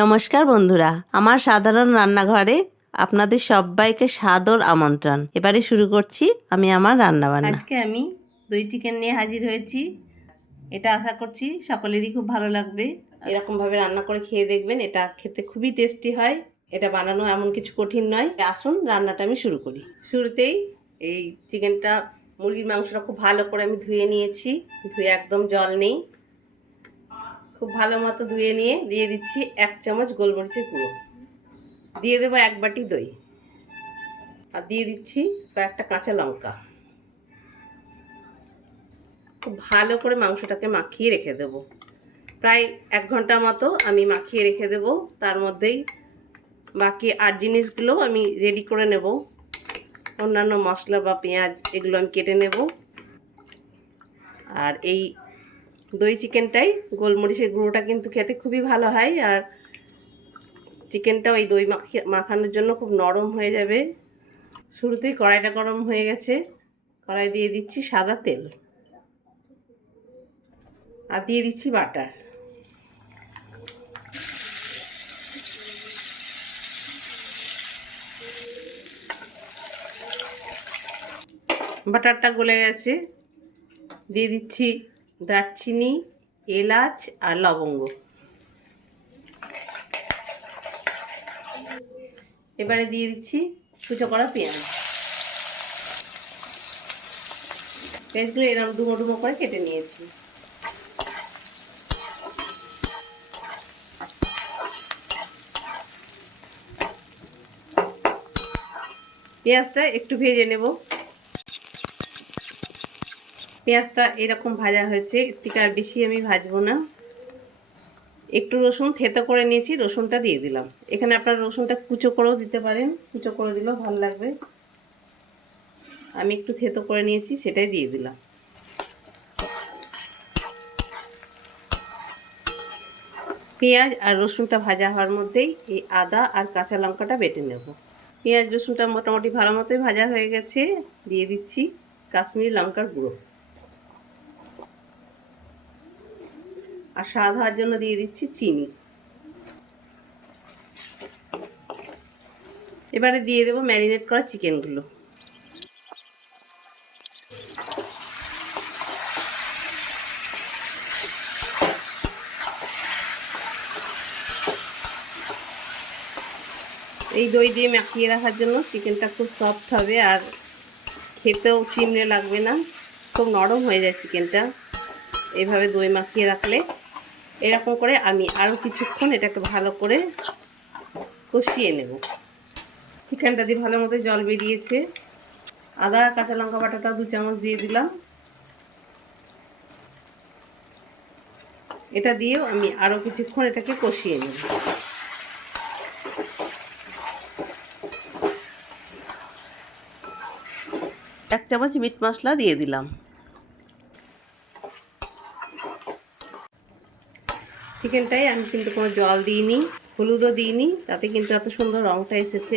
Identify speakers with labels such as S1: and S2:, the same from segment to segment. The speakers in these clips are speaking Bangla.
S1: নমস্কার বন্ধুরা, আমার সাধারণ রান্নাঘরে আপনাদের সবাইকে সাদর আমন্ত্রণ। এবারে শুরু করছি আমি আমার রান্না বান্না আজকে আমি দই চিকেন নিয়ে হাজির হয়েছি। এটা আশা করছি সকলেরই খুব ভালো লাগবে। এরকমভাবে রান্না করে খেয়ে দেখবেন, এটা খেতে খুবই টেস্টি হয়। এটা বানানো এমন কিছু কঠিন নয়। আসুন, রান্নাটা আমি শুরু করি। শুরুতেই এই চিকেনটা মুরগির মাংসটা খুব ভালো করে আমি ধুয়ে নিয়েছি। ধুয়ে একদম জল নেই। খুব ভালো মতো ধুয়ে নিয়ে দিয়ে দিচ্ছি এক চামচ গোলমরিচের গুঁড়ো। দিয়ে দেবো এক বাটি দই। আর দিয়ে দিচ্ছি কয়েকটা কাঁচা লঙ্কা। খুব ভালো করে মাংসটাকে মাখিয়ে রেখে দেবো। প্রায় এক ঘণ্টা মতো আমি মাখিয়ে রেখে দেবো। তার মধ্যেই বাকি আর জিনিসগুলো আমি রেডি করে নেব। অন্যান্য মশলা বা পেঁয়াজ এগুলো আমি কেটে নেব। আর এই দই চিকেনটাই, গোলমরিচের গুঁড়োটা কিন্তু খেতে খুবই ভালো হয় আর চিকেনটা ওই দই মাখিয়ে মাখানোর জন্য খুব নরম হয়ে যাবে। শুরুতেই কড়াইটা গরম হয়ে গেছে। কড়াই দিয়ে দিচ্ছি সাদা তেল। আর দিয়ে দিচ্ছি বাটার। বাটারটা গলে গেছে। দিয়ে দিচ্ছি দারচিনি, এলাচ আর লবঙ্গ। এবারে দিয়ে দিচ্ছি কুচো করা পেঁয়াজ। পেঁয়াজগুলো এরকম ডুমো ডুমো করে কেটে নিয়েছি। পেঁয়াজটা একটু ভেজে নেব। পেঁয়াজটা এরকম ভাজা হয়েছে এর থেকে আর বেশি আমি ভাজবো না। একটু রসুন থেতো করে নিয়েছি, রসুনটা দিয়ে দিলাম। এখানে আপনার রসুনটা কুচো করেও দিতে পারেন, কুচো করে দিলেও ভালো লাগবে। আমি একটু থেতো করে নিয়েছি, সেটাই দিয়ে দিলাম। পেঁয়াজ আর রসুনটা ভাজা হওয়ার মধ্যেই এই আদা আর কাঁচা লঙ্কাটা বেটে নেব। পেঁয়াজ রসুনটা মোটামুটি ভালো মতোই ভাজা হয়ে গেছে, দিয়ে দিচ্ছি কাশ্মীরি লঙ্কার গুঁড়ো। আর স্বাদ হওয়ার জন্য দিয়ে দিচ্ছি চিনি। এবারে দিয়ে দেবো ম্যারিনেট করা চিকেনগুলো। এই দই দিয়ে মাখিয়ে রাখার জন্য চিকেনটা খুব সফট হবে আর খেতেও চিমড়ে লাগবে না, খুব নরম হয়ে যায় চিকেনটা। এইভাবে দই মাখিয়ে রাখলে এরকম করে আমি আরও কিছুক্ষণ এটাকে ভালো করে কষিয়ে নেব। চিকেনটা দিয়ে ভালো মতো জল বেরিয়েছে। আদা, কাঁচা লঙ্কা বাটাটা দু চামচ দিয়ে দিলাম। এটা দিয়েও আমি আরও কিছুক্ষণ এটাকে কষিয়ে নেব। এক চামচ মিট মশলা দিয়ে দিলাম। চিকেনটাই আমি কিন্তু কোনো জল দিইনি, হলুদও দিইনি, তাতে কিন্তু এত সুন্দর রঙটা এসেছে।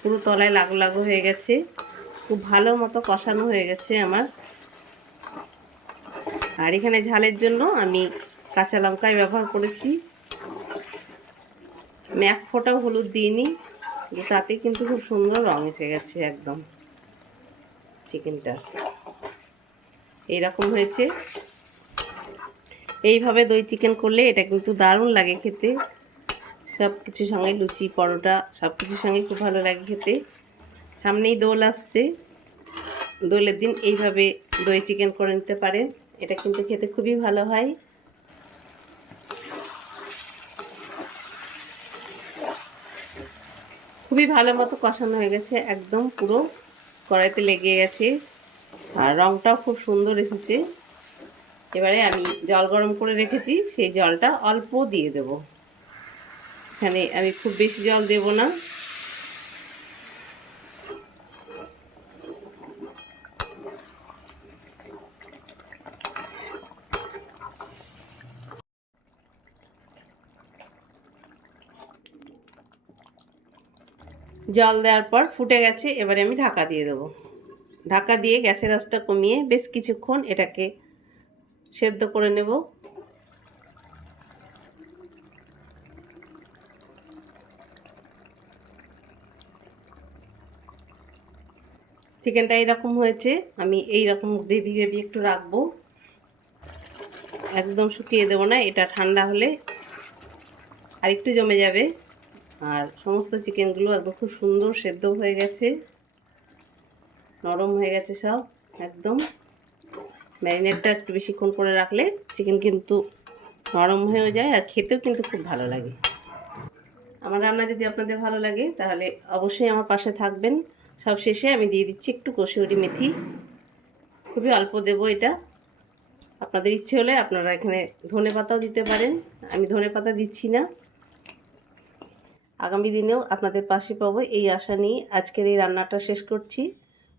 S1: পুরো তলায় লাগু লাগু হয়ে গেছে, খুব ভালো মতো কষানো হয়ে গেছে আমার। আর এখানে ঝালের জন্য আমি কাঁচা লঙ্কাই ব্যবহার করেছি। ম্যাক ফোটাও হলুদ দিইনি, তাতে কিন্তু খুব সুন্দর রং এসে গেছে একদম চিকেনটা এইরকম হয়েছে। এইভাবে দই চিকেন করলে এটা কিন্তু দারুণ লাগে খেতে। সব কিছুর সঙ্গে লুচি, পরোটা সব কিছুর সঙ্গে খুব ভালো লাগে খেতে। সামনেই দোল আসছে। দোলের দিন এইভাবে দই চিকেন করে নিতে পারেন। এটা কিন্তু খেতে খুবই ভালো হয়। খুবই ভালো মতো কষানো হয়ে গেছে, একদম পুরো কড়াইতে লেগে গেছে। আর রঙটাও খুব সুন্দর এসেছে। এবারে আমি জল গরম করে রেখেছি, সেই জলটা অল্প দিয়ে দেব। এখানে আমি খুব বেশি জল দেব না। জল দেওয়ার পর ফুটে গেছে, এবারে আমি ঢাকা দিয়ে দেবো। ঢাকা দিয়ে গ্যাসের আঁচটা কমিয়ে বেশ কিছুক্ষণ এটাকে সেদ্ধ করে নেব। চিকেনটা এরকম হয়েছে, আমি এই রকম গ্রেভি গ্রেভি একটু রাখব। একদম শুকিয়ে দেবো না, এটা ঠান্ডা হলে আর একটু জমে যাবে। আর সমস্ত চিকেনগুলো একদম খুব সুন্দর সেদ্ধ হয়ে গেছে। নরম হয়ে গেছে সব, একদম। ম্যারিনেটটা একটু বেশিক্ষণ করে রাখলে চিকেন কিন্তু নরম হয়েও যায় আর খেতেও কিন্তু খুব ভালো লাগে। আমার রান্না যদি আপনাদের ভালো লাগে তাহলে অবশ্যই আমার পাশে থাকবেন। সব শেষে আমি দিয়ে দিচ্ছি একটু কষুরি মেথি। খুবই অল্প দেবো এটা। আপনাদের ইচ্ছে হলে আপনারা এখানে ধনে পাতাও দিতে পারেন। আমি ধনে পাতা দিচ্ছি না। আগামী দিনেও আপনাদের পাশে পাবো, এই আশা নিয়ে আজকের এই রান্নাটা শেষ করছি।